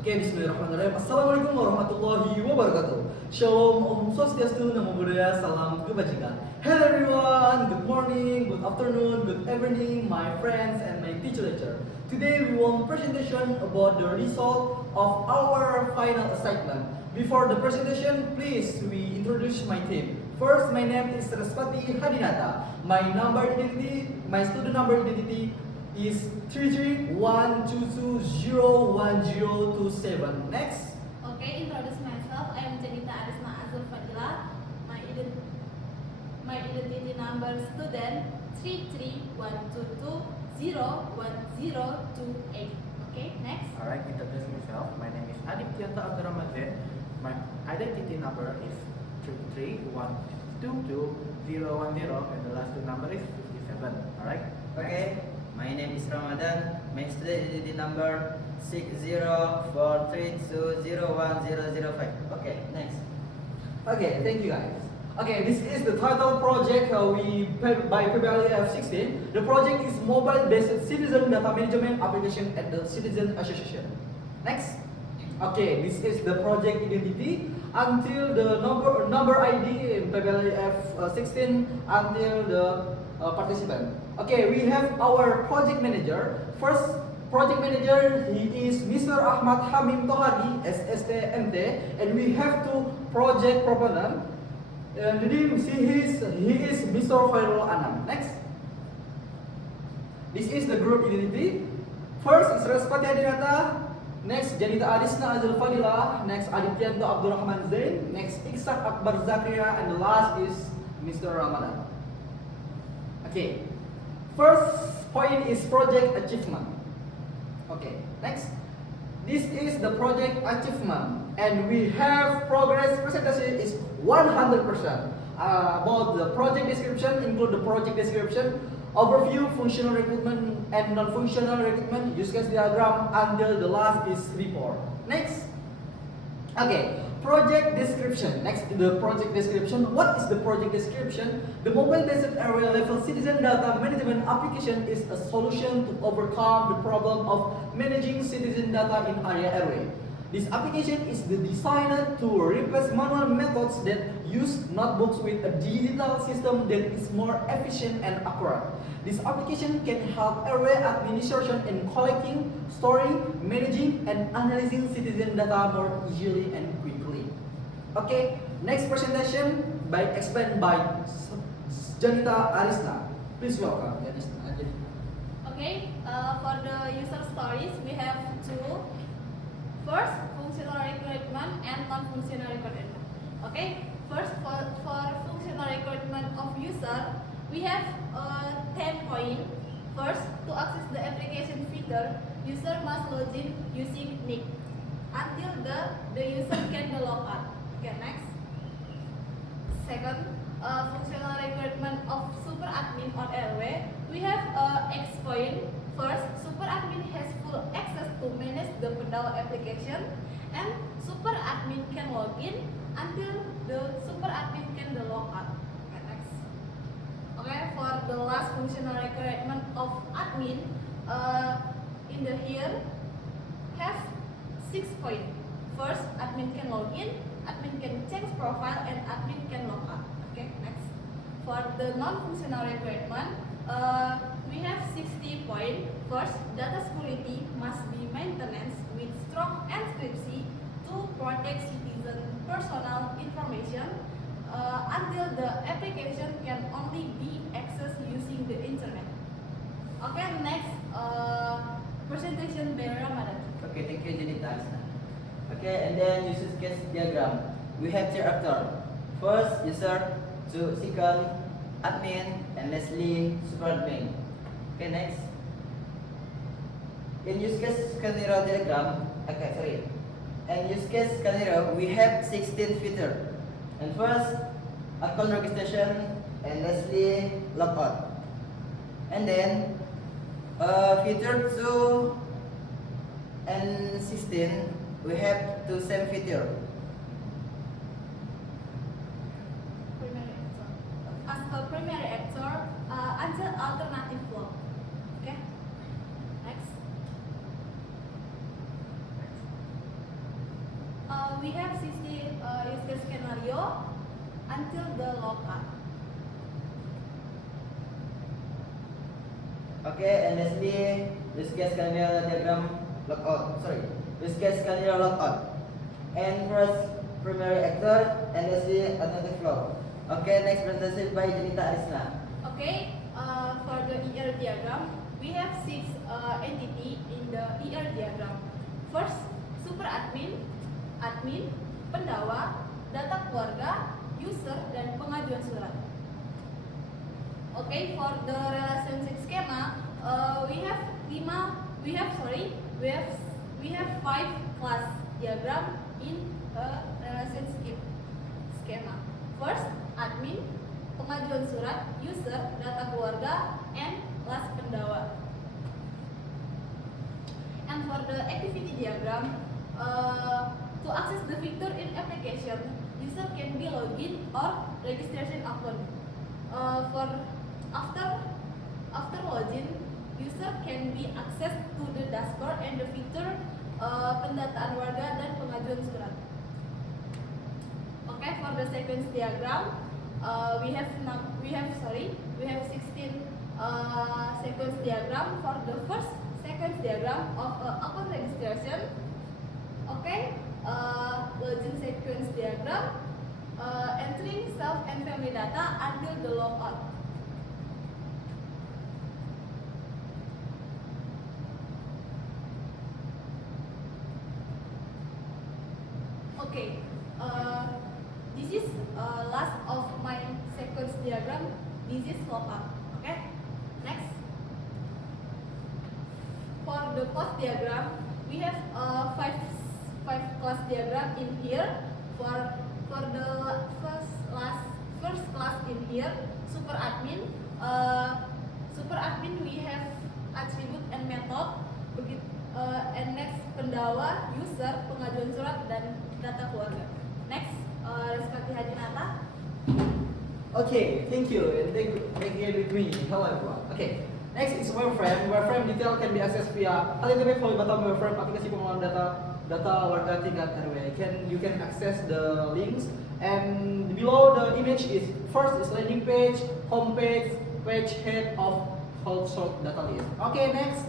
Oke, bismillahirrahmanirrahim. Assalamualaikum warahmatullahi wabarakatuh. Shalom, Om Swastiastu, Namo Buddhaya, Salam Kebajikan. Hello everyone, good morning, good afternoon, good evening, my friends and my teacher lecturer. Today we want presentation about the result of our final assignment. Before the presentation, please we introduce my team. First, my name is Saraswati Hadinata. My student number identity is 3312201027. Next. Okay, introduce myself. I am Janita Arisma Azul Fadila. My identity number student 3312201028. Okay, next. Alright, introduce myself. My name is Adiptianta Abdurrahman Zain. My identity number is 33122010 and the last two number is 57. Alright? Okay, my name is Ramadan. My student identity number 6043201005. Okay, next. Okay, thank you guys. Okay, this is the title project by PBLF 16. The project is mobile-based citizen data management application at the Citizen Association. Next. Okay, this is the project identity until the number ID in PBLF 16 until the participant. Okay, we have our project manager. First project manager, he is Mr. Ahmad Hamim Tohari, SSTMT, and we have two project proponent. And he is Mr. Khairul Anam. Next. This is the group identity. First is Saraswati Hadinata. Next, Janita Arisna Azul Fadila. Next, Adityanto Abdurrahman Zain. Next, Iksak Akbar Zakria. And the last is Mr. Ramadan. Okay. First point is project achievement. Okay. Next. This is the project achievement. And we have progress presentation is 100%. About the project description, include the project description, overview, functional recruitment and non-functional recruitment, use case diagram until the last is report. Next. Okay, project description. Next, the project description. What is the project description? The mobile-based area level citizen data management application is a solution to overcome the problem of managing citizen data in area array. This application is designed to replace manual methods that use notebooks with a digital system that is more efficient and accurate. This application can help array administration in collecting, storing, managing, and analyzing citizen data more easily and quickly. Okay, next presentation explained by Janita Arisna. Please welcome Janita. Okay, for the user stories, we have two. First, functional recruitment and non-functional recruitment. Okay, first for functional recruitment of user, we have 10 points. First, to access the application feature, user must log in using nick until the user can log out. Okay, next. Second, functional recruitment of super admin on airway, we have X point. First, super admin has full access to manage the Pendawa application, and super admin can log in until the super admin can log out. Okay, next. Okay, for the last functional requirement of admin, in the here have 6 points. First, admin can log in, admin can change profile, and admin can log out. Okay, next. For the non-functional requirement, we have 60 points. First, data security must be maintained with strong encryption to protect citizen personal information until the application can only be accessed using the internet. Okay, next presentation by Ramadan. Okay, thank you, Janita. Okay, and then user case diagram. We have three actors. First, user, two, second, admin, and lastly, super admin. Okay, next. In use case scenario diagram, in use case scenario, we have 16 features. And first, account registration, and lastly, logout. And then, feature 2 and 16, we have two same feature. As a primary actor, answer alternative flow. Okay. Next. we have 60 use case scenario until the lookup. Okay, and lastly, use case scenario diagram lockout. Sorry, use case scenario lockout. And first, primary actor, and lastly, alternative flow. Okay, next presentation by Janita Arisna. Okay, for the ER diagram, we have 6 entity in the ER diagram. First, super admin, admin, pendawa, data keluarga, user, dan pengajuan surat. Okay, for the relationship schema, we have 5 class diagram in a relationship schema. First, admin, pengajuan surat, user, data keluarga, and class pendawa. And for the activity diagram, to access the feature in application, user can be login or registration account. After login, user can be access to the dashboard and the feature pendataan warga dan pengajuan surat. Okay, for the sequence diagram, we have 16 sequence diagram. For the first sequence diagram of account registration, okay, login sequence diagram, entering self and family data until the logout. Okay, this is last of my sequence diagram. This is lookup. Okay, next. For the post diagram, we have five class diagram in here. For the first class in here, super admin. Super admin we have attribute and method. And next pendawa, user, pengajuan surat, dan data keluarga. Next, Respati Hadinata. Okay, thank you, and thank you with me. Hello everyone. Okay, next is wireframe. Wireframe detail can be accessed via HTTP kalau bottom wireframe aplikasi pengelolaan data warga tingkat RW. You can access the links, and below the image is first is landing page, home page, page head of household data list. Okay, next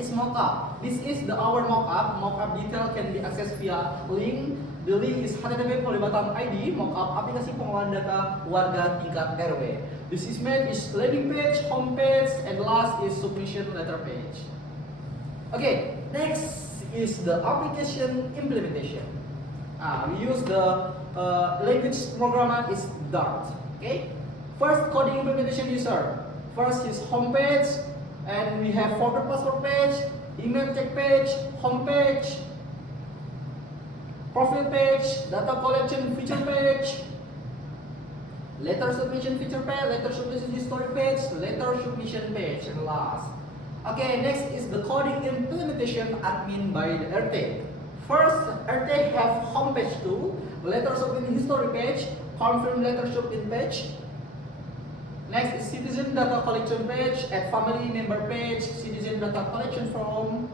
is mockup. This is our mockup. Mockup detail can be accessed via link. The link is http://ID mockup aplikasi pengelolaan data warga tingkat RW. This is made is landing page, home page, and last is submission letter page. Okay, next is the application implementation. We use the language programmer is Dart. Okay, first coding implementation user. First is home page. And we have forward password page, email check page, home page, profile page, data collection feature page, letter submission feature page, letter submission history page, letter submission page, and last. Okay, next is the coding implementation admin by the RT. First, RT have home page 2, letter submission history page, confirm letter submission page. Next is citizen data collection page, add family member page, citizen data collection form.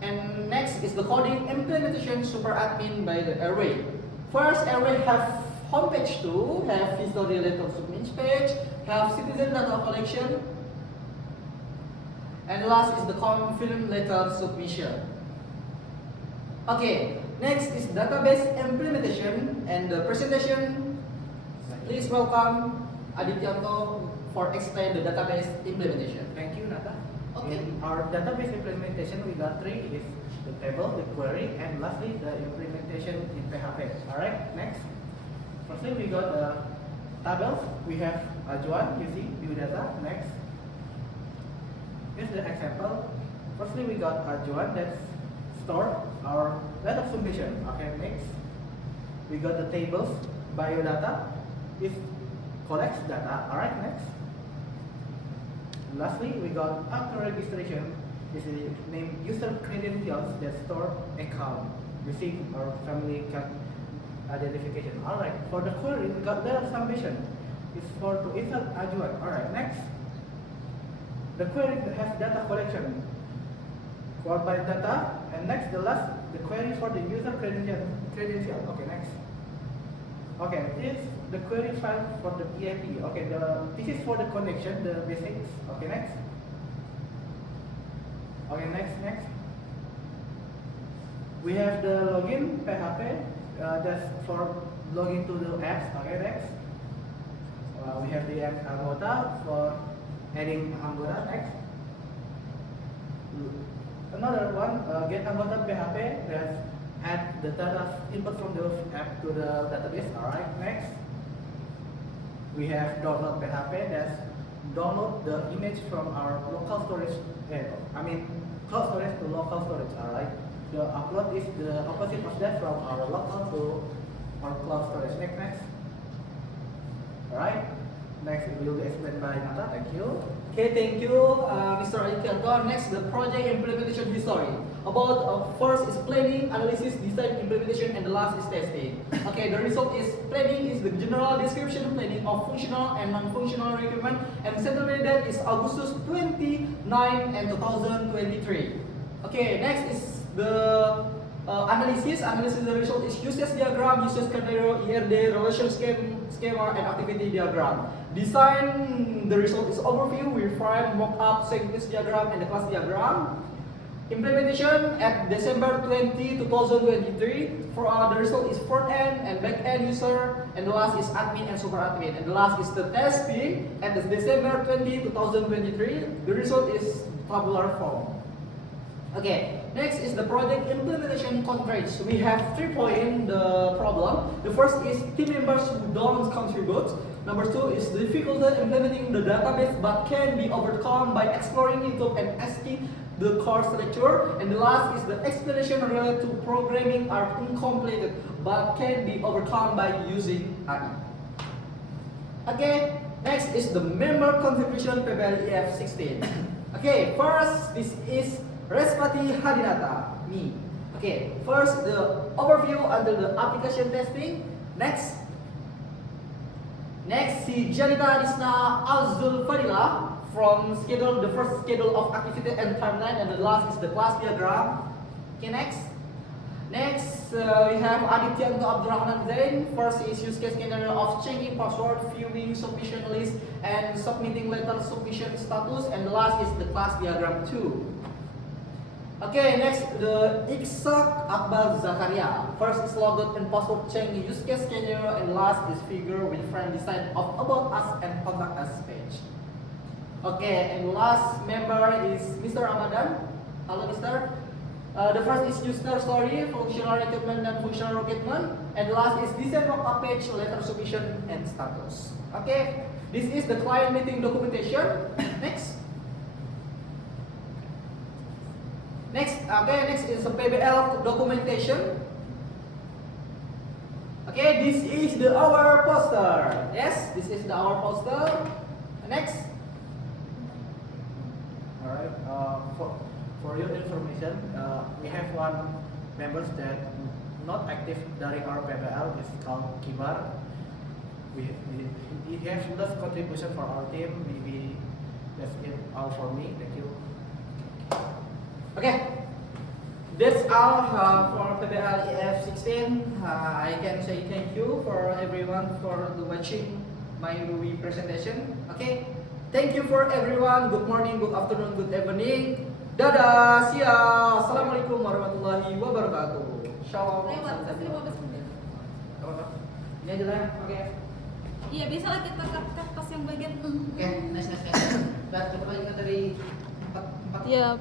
And next is the coding implementation super admin by the array. First array have home page 2, have history letter submission page, have citizen data collection. And last is the confirm letter submission. Okay, next is database implementation and the presentation. Please welcome Adityanto for explain the database implementation. Thank you, Nata. Okay. In our database implementation, we got 3 is the table, the query, and lastly the implementation in PHP. Alright, next. Firstly, we got the tables. We have Ajuan, you see, view data. Next. Here's the example. Firstly, we got Ajuan that's store our data submission. Okay, next. We got the tables, biodata. It collects data. Alright, next. Lastly, we got after registration. This is named user credentials that store account, receive or family identification. Alright, for the query, we got data submission. It's for to insert Ajuan. Alright, next. The query has data collection for by data, and next the last the query for the user credential. Okay, next. Okay, this the query file for the PIP. Okay, this is for the connection, the basics. Okay, next. Okay, next. We have the login PHP. That's for login to the apps. Okay, next. We have the app Anggota for adding Anggota. Next. Another one, get Anggota PHP. That's add the data input from the app to the database. Alright, next. We have download PHP. That's download the image from our local storage. Cloud storage to local storage. Alright. The upload is the opposite of that, from our local to our cloud storage. Next. Alright. Next it will be explained by Nata. Thank you. Okay, thank you, Mr. Adityanto. Next, the project implementation history. About first is planning, analysis, design, implementation, and the last is testing. Okay, the result is planning is the general description planning of functional and non-functional requirement, and settlement date is Augustus 29 and 2023. Okay, next is the analysis. Analysis the result is usage diagram, usage scenario, ERD, relation schema, and activity diagram. Design the result is overview, wireframe, mock-up, sequence diagram, and the class diagram. Implementation at December 20, 2023. For the result is front end and back end user, and the last is admin and super admin. And the last is the testing at the December 20, 2023. The result is tabular form. Okay, next is the project implementation constraints. We have 3 points the problem. The first is team members who don't contribute. Number 2 is difficulty implementing the database but can be overcome by exploring YouTube and asking the course lecturer. And the last is the explanation related to programming are incomplete but can be overcome by using AI. Okay, next is the member contribution PBL 16. Okay, first this is Respati Hadinata, me. Okay, first the overview under the application testing. Next si Janita Adisna Azul Fadila from the first schedule of activity and timeline, and the last is the class diagram. Okay, next we have Adityanto Abdurrahman Zain. First is use case scenario of changing password, viewing submission list, and submitting letter submission status, and the last is the class diagram 2. Okay, next the Iksak Akbar Zakaria. First is logout and password change use case scenario, and last is figure with friend design of about us and contact us page. Okay, and last member is Mr. Ramadan. Hello, Mr. The first is user story, functional requirement and functional requirement, and the last is design mock-up page, letter submission, and status. Okay, this is the client meeting documentation. Next is the PBL documentation. Okay, this is our poster. Yes, this is our poster. Next. Alright, for your information, we have one members that not active during our PBL. It's called Kibar. He has less contribution for our team. Maybe that's it all for me. Thank you. Okay, that's all for PBL EF 16. I can say thank you for everyone for watching my presentation. Okay, thank you for everyone. Good morning, good afternoon, good evening. Dadah, see ya. Assalamualaikum warahmatullahi wabarakatuh. Shalom. Lewat, masih 15 menit. Ini aja lah. Oke. Iya, bisa lah kita cut pas yang bagian. Oke, nice. Dan coba ingat dari 4 Iya.